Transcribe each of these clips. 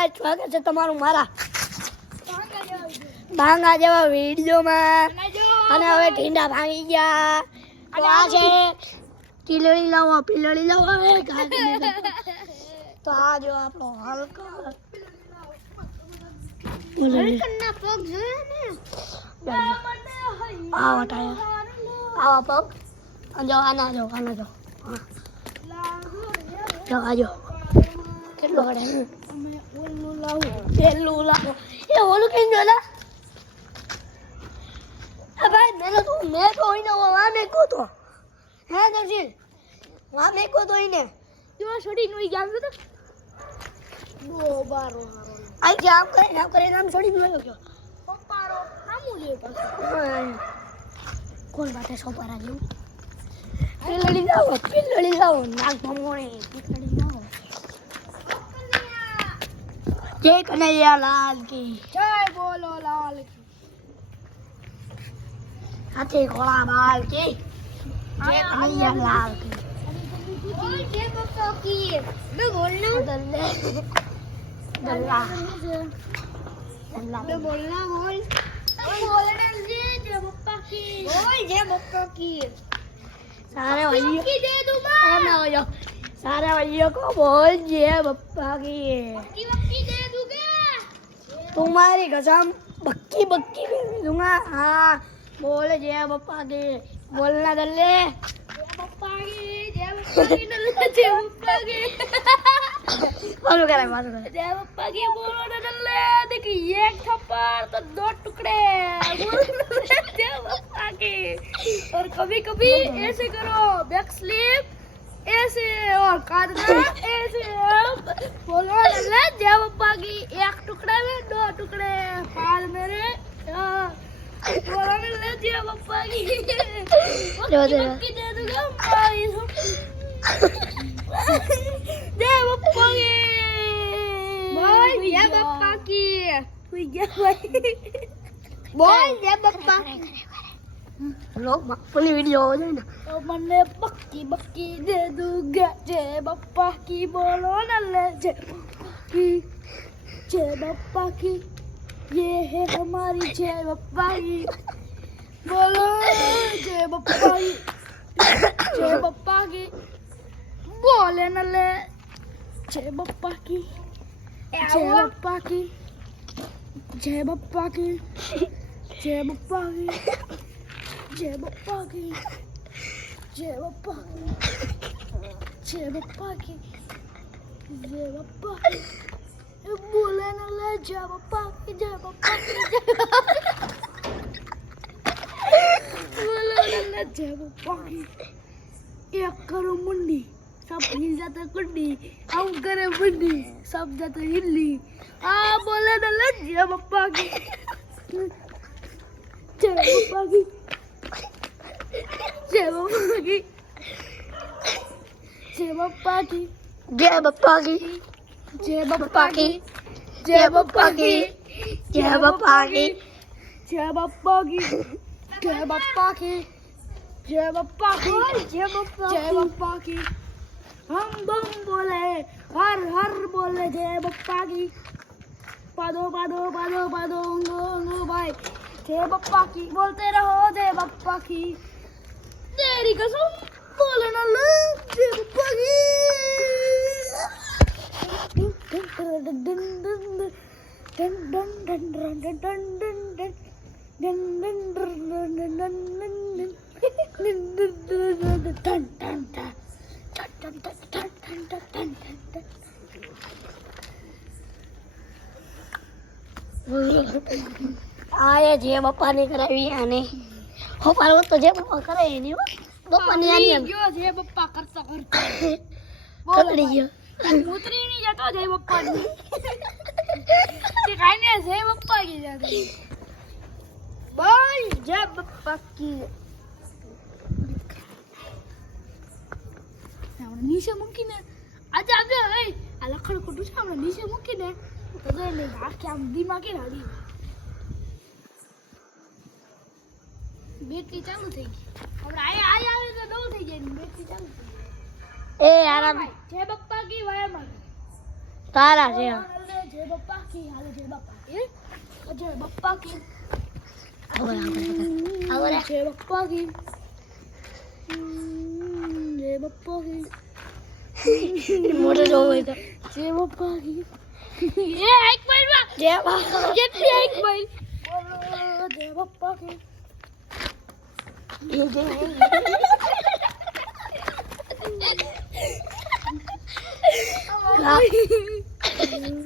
સ્વાગત છે તમારું મારા ભાંગા જેવા વિડીયોમાં અને હવે ઢીંડા ભાંગી ગયા તો આ છે પીલળી લાવો તો આ જો આપણો હલકા હલકના પગ જોયા ને આવા ટાયર આવા પગ જો આના જો આજો કેટલો હડે પેલું લાવો એ ઓલું કઈ જોલા ભાઈ મેં તો એને વહાં મેકો તો હે દર્શિલ વહાં મેકો તો એને જો છોડી નું ગામ તો બો બારો આઈ જામ કરે નામ છોડી નું ગયો પપ્પારો આમુ લે પાછો કોણ બાતે સોપારા જેવું પીલળી લાવો નાક ભમોણે પીલળી લાવો जय कन्हैया लाल की जय बोलो लाल की हाथी घोड़ा बाल की जय कन्हैया लाल की बोल जय पप्पा की मैं बोलना दल्ला मैं बोलना बोल बोलना जय पप्पा की बोल जय पप्पा की सारे भाइयों की दे दूंगा ना हो जाओ सारे भाइयों को बोल जय पप्पा की तुम्हारी कसम बक्की बक्की कर दूंगा हाँ बोले जय पप्पा की बोलना दल्ले जय पप्पा की बोलो करे जय पप्पा की बोलो ना दल्ले देखिए एक थप्पड़ तो दो टुकड़े जय पप्पा की और कभी कभी ऐसे करो बैक स्लिप ऐसे और काटना ऐसे बोलो ना जय पप्पा की एक टुकड़े में दो टुकड़े पाल मेरे बोलो ना जय पप्पा की बक्की दे दूंगा जय पप्पा की बोल जय पप्पा की बोल जय पप्पा लोग अपनी वीडियो हो जाए ना तो मैंने बक्की बक्की दे दूंगा जय पप्पा की बोलो ना ले जय पप्पा की ये है हमारी जय पप्पा की बोलो जय पप्पा की बोले ना ले जय पप्पा की जय पप्पा की जय पप्पा की जय पप्पा की जय पप्पा की जय पप्पा की जय पप्पा की जय पप्पा की बोले ना ले जय पप्पा की बोले ना ले जय पप्पा की एक करो मुंडी सब हिल जाता कुंडी हम करे मुंडी सब जाता हिल्ली आ बोले ना ले जय पप्पा की जय पप्पा की जय पप्पा की जय पप्पा की जय पप्पा की जय पप्पा की जय पप्पा की जय पप्पा की जय पप्पा की जय पप्पा की जय पप्पा की जय पप्पा की हम बम बोले हर हर बोले जय पप्पा की पादो पादो पादो पादो भाई जय पप्पा की बोलते रहो जय पप्पा की तेरी कसम बोलना ले जय पप्पा की आया जय पप्पा ने करावी आने हो पर वो तो जय पप्पा करे नहीं वो पप्पा ने आनी जो जय पप्पा करता बोल रही है उतरी नहीं जाता जय पप्पा ने सिखाई ने जय पप्पा की जाती बोल जय पप्पा की नीचे मुमकिन है अच्छा अब ए अलखड़ को दूसरा हम नीचे मुमकिन है तो ले आके हम दिमाग के डाली બેટરી ચાલુ થઈ ગઈ હવે આય આવે તો દો થઈ જાય બેટરી ચાલુ થઈ એ આરામ જય પપ્પા કી વાય માં તારા છે જય બપ્પા કી હાલે જય બપ્પા કી જય બપ્પા કી ahora જય બપ્પા કી જય બપ્પા કી મોટો જો હોય તો જય બપ્પા કી એ એક માઈલ માં જય બપ્પા કેટલી એક માઈલ જય બપ્પા કી ये जो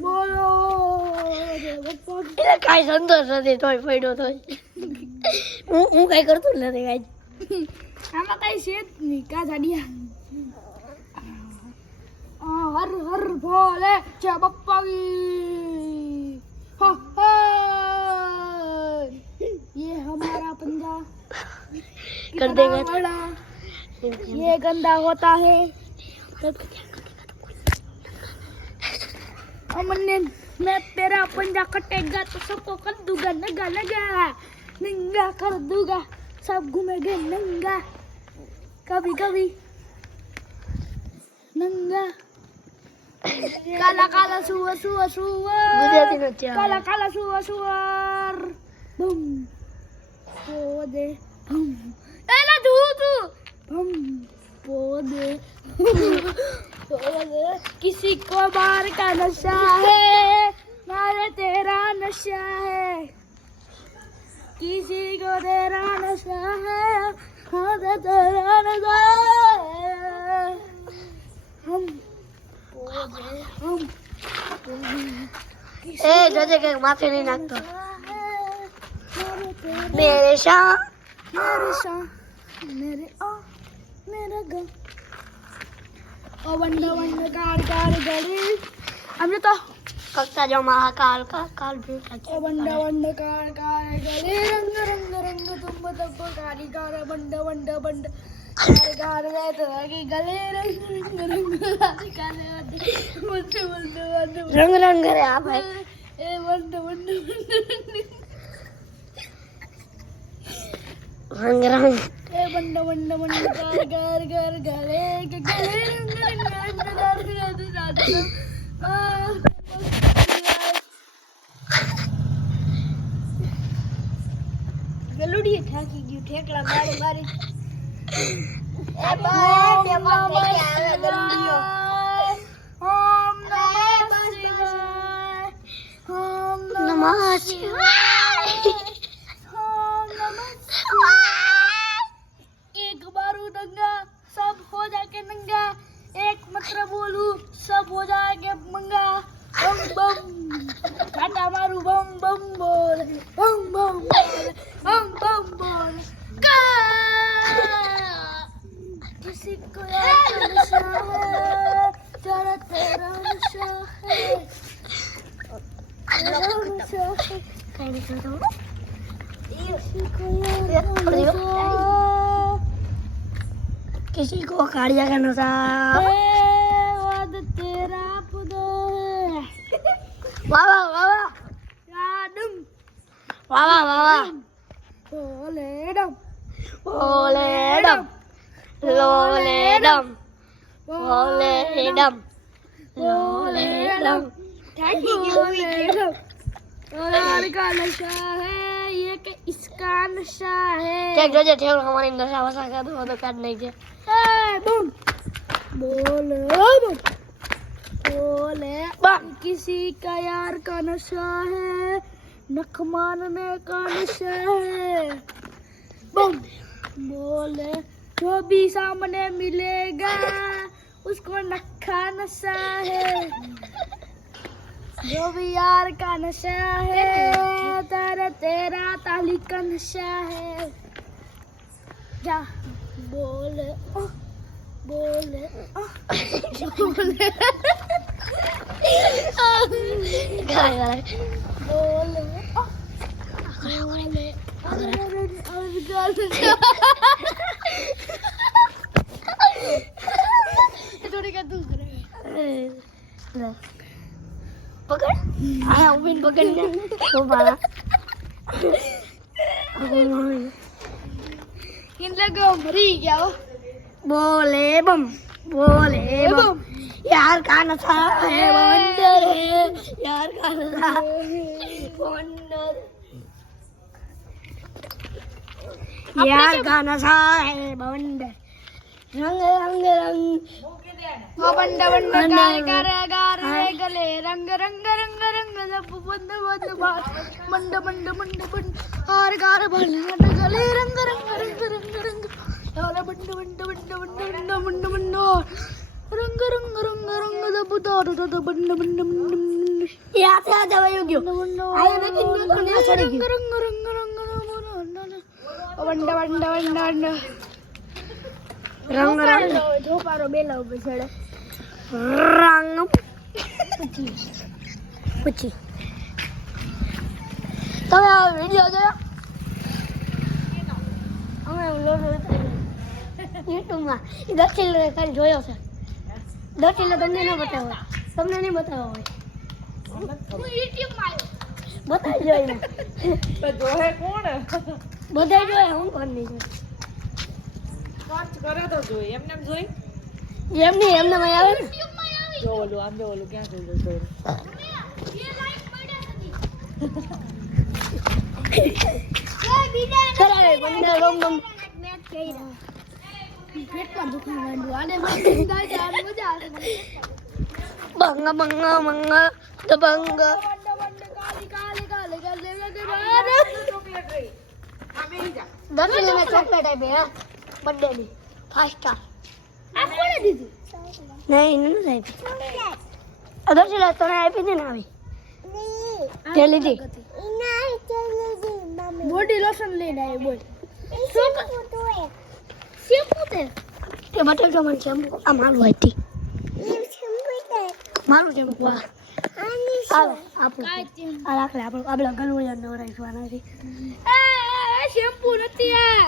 બોલો એટલે કાંઈ સંતોષ નથી તોય પડ્યો તો હું કઈ કરતું નથી કાંઈ આમાં કઈ છે જ નહીં કા જાડિયા હર હર ભોલે જય બપ્પા કી હા હા ये हमारा पंजा कर देगा ये गंदा होता है अमन मैं तेरा पंजा कटेगा तो सबको कर दूंगा नंगा नंगा नंगा कर दूंगा सब घूमेंगे नंगा कभी कभी नंगा काला काला सुअर सुअर सुअर काला काला सुअर सुअर बम पोदे बम एला तू बम पोदे पोदे किसी को मार का नशा है मारे तेरा नशा है किसी को तेरा नशा है मारे तेरा नशा है हम पोदे हम ए जजे के माथे नहीं नाखतो मेरे शाह मेरे आ मेरा गम ओ वंडा वंडा कार कार गली हमने तो कक्षा जो महाकाल का काल भी ओ वंडा वंडा कार कार गली रंग रंग रंग तुम तब कारी कार वंडा वंडा वंडा कार कार गए तो की गले रंग रंग रंग कार बोलते बोलते रंग रंग रे आप है ए वंडा वंडा रंग रंग ए बंडा बंडा बंडा गार गार गार गले के गले रंग रंग रंग गार गार गार गलुड़ी ठाकी गई ठेकला मारी मारी ए बाय पे मार के आवे गलुड़ियो ओम नमः शिवाय ओम नमः शिवाय एक बारू नंगा सब हो जाके नंगा एक मंत्र बोलू सब हो जाके मंगा बम बम काटा मारू बम बम बोल बम बम बोल बम बम बोल का किसी को याद नशा है तेरा तेरा नशा है तेरा नशा है कहीं तो किसी को काढ़िया का नशा तेरा पुदो वाह वाह वाह यादम वाह वाह वाह ओले डम ओले डम लोले डम ओले डम लोले डम ओले डम यार का नशा है ये कि इसका नशा है देख जो जे ठेव हमारी नशा वसा का तो काट नहीं जे बम बोले बम बोले बम किसी का यार का नशा है नख मारने का नशा है बम बोले जो भी सामने मिलेगा उसको नखा नशा है जो भी यार का नशा है तेरा तेरा ताली का नशा है जा बोले बोले बोले पकड़ आया उबिन पकड़ने तो बाला इन लोगों मरी गया बोले बम यार का नशा है बवंडर है यार का नशा बवंडर यार का नशा है बवंडर रंग रंग रंग ओ बंडा बंडा गारे गारे गारे गले रंग रंग रंग रंग जब बंद बंद मंड मंड मंड मंड हार गार बंड गले रंग रंग रंग रंग रंग यार बंड बंड बंड बंड बंड बंड बंड रंग रंग रंग रंग जब दार दार बंड बंड बंड यहाँ से आ जाओ योगियो आयो लेकिन मैं तो नहीं छोड़ेगी रंग रंग रंग ओ बंडा बंडा बंडा रंग रंग ધોપારો બેલા ઉપર ચડે रंग પછી તમે આ વિડિયો જોયો અમે યુટ્યુબમાં એ દક્ષિણ કાલ જોયો છે દક્ષિણ તમને ન બતાવો તમને નહીં બતાવો હોય હું યુટ્યુબમાં બતાવી જોઈને તો જોહે કોણ બધા જોયે હું કોણ નહીં સર્ચ કરે તો જોઈ એમને જોઈ એમ નહીં એમને મય આવે ને જો ઓલું આમ જો ઓલું ક્યાં જોઈ જોઈ ये लाइट पड़ा કરાવે બંને રોમ રોમ મેચ કર્યા પેટમાં દુખવા માંડ્યું આને મને ગાય જાન મજા આવે બંગ બંગ મંગ દબંગ કાલી કાલી કાલી કાલી દક્ષિણ ને ચોકલેટ આપી હે બર્થડે ની 5 સ્ટાર આ કોણે દીધી નહીં નથી આપી દક્ષિણ તને આપી દે ને આવી તે લીધી બોડી લોશન લઈને આવી બોલ શેમ્પુ તે તે બતાવજો મને શેમ્પુ આ મારું હતી મારું શેમ્પુ આ આવે આપણું આ રાખલે આપણે ગલું યાર નવરાઈવાના છે શેમ્પુ નથી આ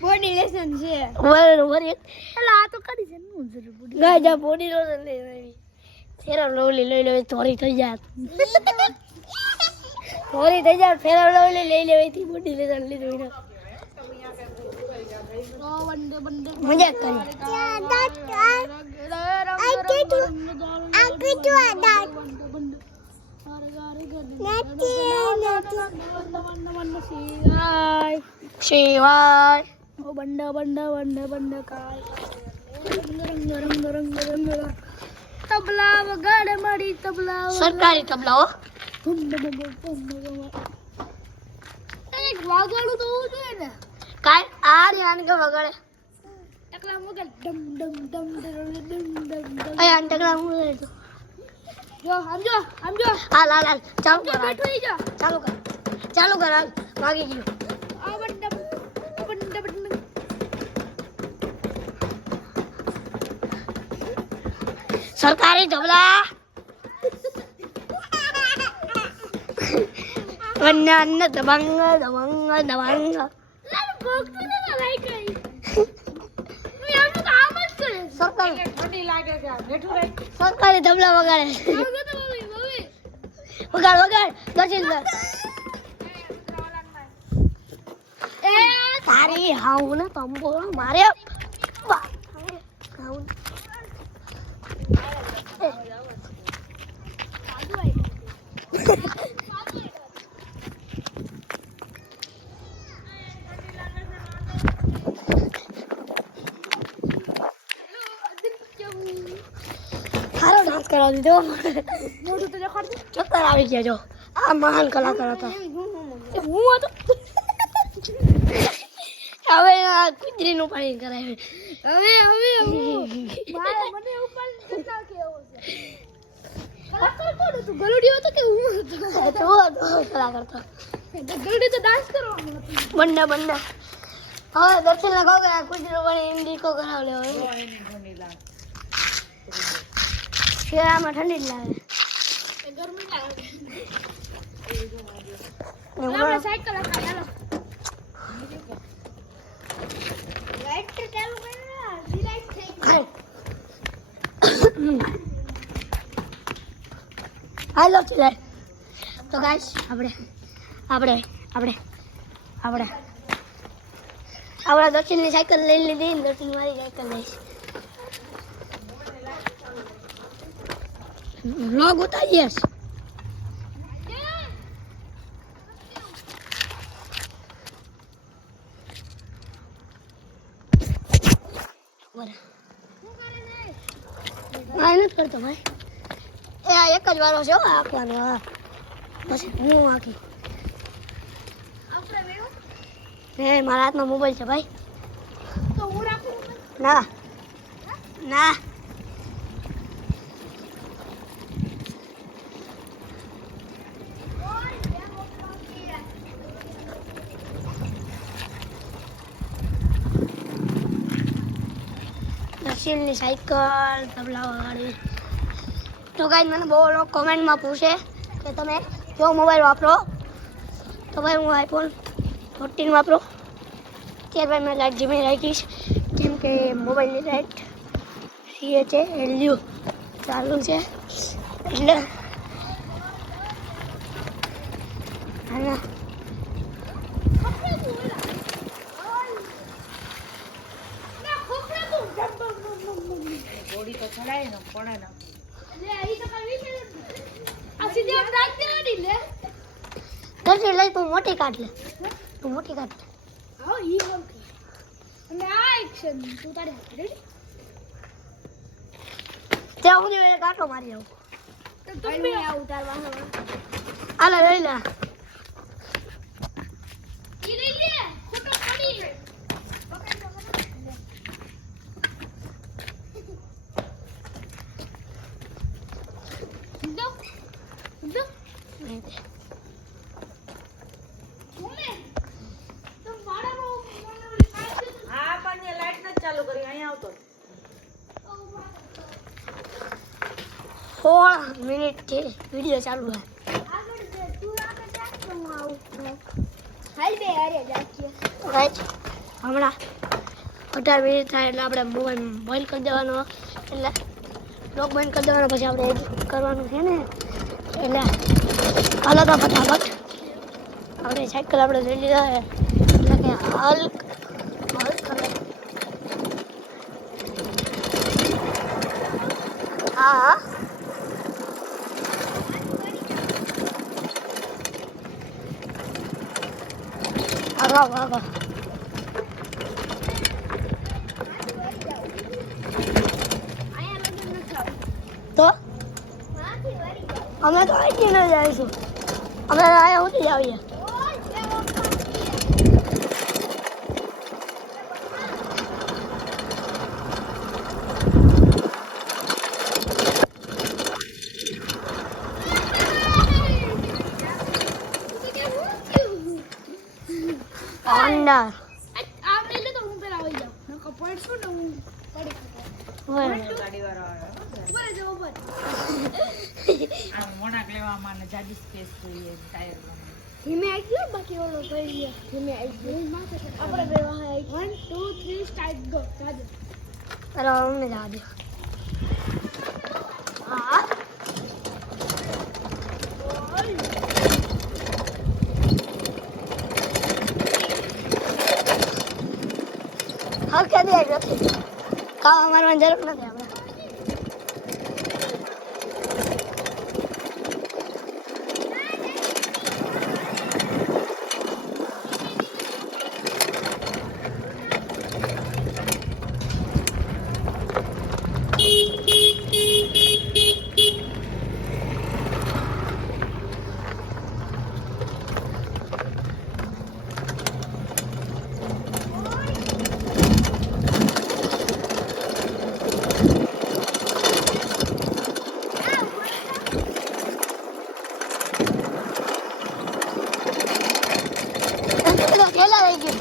બોડી લોશન છે વર એક એટલે આ તો કરી છે નું જરૂર બોડી ગાય જા બોડી લોશન લઈ આવી ફેરવ લવલી લઈ લે ચોરી થઈ જાત ચોરી થઈ જાત ફેરવ લવલી લઈ લેવાથી બોડી લોશન લીધું એને બંડે બંડે મજાક કરી શિવાય બંડા બંડા બંડા બંડા કાય રંગ રંગ રંગ રંગ તબલા વગાડે મારી તબલા સરકારી તબલાઓ એક વાગોળું તો હોવું જોઈએ ને કાય આ ને આને કે વગાડે એકલા મોગલ ડમ ડમ ડમ ડમ ડમ ડમ ડમ આ આને ટકલા હું તો જો આમ જો હાલ હાલ હાલ ચાલુ કર બેઠો થઈ જા ચાલુ કર હાલ વાગી ગયું આ બંડા બંડા બંડા સરકારી તબલા વન્ન દબંગ દબંગ દબંગ લાલ ભક્તો ને લાઈક કરી હું આમ તો આમ જ કરે સરકારી ઠંડી લાગે છે બેઠું રહી સરકારી તબલા વગાડે આમ તો મમ્મી મમ્મી વગાડ વગાડ દર્શન કર એ તારી હાઉ ને તંબો મારે હાઉ સારો ડાન્સ કરાવી દીધો મોઢું તો દેખાડ દે ચક્કર આવી ગયા જો આ મહાન કલાકાર હતા હું હતો હવે આ કુતરીનું પાણી કરાવે હવે ભાઈ મને ઉપર કેટલા કેવો છે કલાકાર કોણ હતું ગલુડી હતો કે હું હતો કલાકાર તો ગલુડી તો ડાન્સ કરવાનું હતું બંને બંને હવે દર્શન લગાવ કે આ કુતરીનું પાણી એમ દીકો કરાવ લે હવે શેરામાં ઠંડી જ લાગે ગરમી લાગે એવું આપણે સાયકલ લખાય હાલો લાઈટ ચાલુ કર્યા રિલાઇટ થઈ ગઈ હાલો ચલાય તો ગાઈસ આપણે દક્ષિણની સાયકલ લઈ લીધી ને દક્ષિણ મારી સાયકલ લઈશ વ્લોગ ઉતારીએ છે. ના નથી કરતો ભાઈ. એ આ એક જ વારો છે આખવાનો. હા પછી હું આખી. હે મારા હાથમાં મોબાઈલ છે ભાઈ. તો હું રાખું ના ના દક્ષિણની સાયકલ તબલા વાળી. તો ગાઈસ મને બહુ લોકો કોમેન્ટમાં પૂછે કે તમે કયો મોબાઈલ વાપરો, તો ભાઈ હું આઈફોન 14 વાપરો. ત્યારબાદ મેં લાઈટ ધીમી રાખીશ કેમ કે મોબાઈલની લાઈટ CHLU ચાલુ છે એટલે હા ઘોડી તો ચડાય ને પડે ને લે અહીં તો કરવી છે આ સીધી આમ રાખ દેવાની લે કશી લઈ તું મોટી કાઢ લે. તું મોટી કાઢ લે. આવો ઈ હોલ અને આ એક્શન તું તારે રેડી ત્યાં સુધી એક આટો મારી આવું. તો તું બી આ ઉતારવાનો હાલે લઈ લે. ઈ લઈ લે ખોટો પડી દો દો ઓમે તો મારા હા પણ એ લાઈટ નથી ચાલુ કરી અહીંયા આવતો 16 મિનિટથી વિડીયો ચાલુ છે. આગળ છે તું આગળ જા તો હું આવું હાલ બે આરે જાકીએ રાઈટ હમણાં 18 મિનિટ થાય એટલે આપણે મોબાઈલ બંધ કરી દેવાનો. એટલે બ્લોગ બંધ કરી દેવાનો પછી આપણે એડિટ કરવાનું છે ને એટલે હાલો તો ફટાફટ આપણે સાયકલ આપણે લઈ લીધા છે એટલે કે હલ્ક કરે. હા આગળ આગળ તો અમે તો અહીંથી ન જઈશું. અમે અહીંયા સુધી જ આવીએ. અંદર આમ લઈ લે તો હું પેલા આવી જાઉં નકો પડશું ને હું પડી ગાડીવાળો આવ્યો ઉપર જાવ ઉપર આ મોણાક લેવામાં ને જાડી સ્પેસ જોઈએ ટાયરમાં ધીમે આવી ગયો બાકી ઓલો કરી લે ધીમે આવી ગયો આપણે બે વાહ 1 2 3 સ્ટાર્ટ ગો જાજો ચાલો અમને જવા દો. હા હા ક્યાં દે નથી કામ મારવાની જરૂર નથી આપણે. ખેલા રહી ગયું.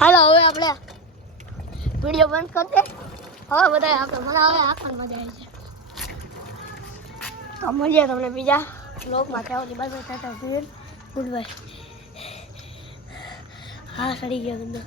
હાલો હવે આપણે વિડીયો બંધ કરી દે. હવે બધા આપણે મને હવે આખણ મજા આવી છે. તો મળીએ તમને બીજા બ્લોગમાં. ત્યાં સુધી bye bye, Tata, good bye. હા સડી ગયો બધો.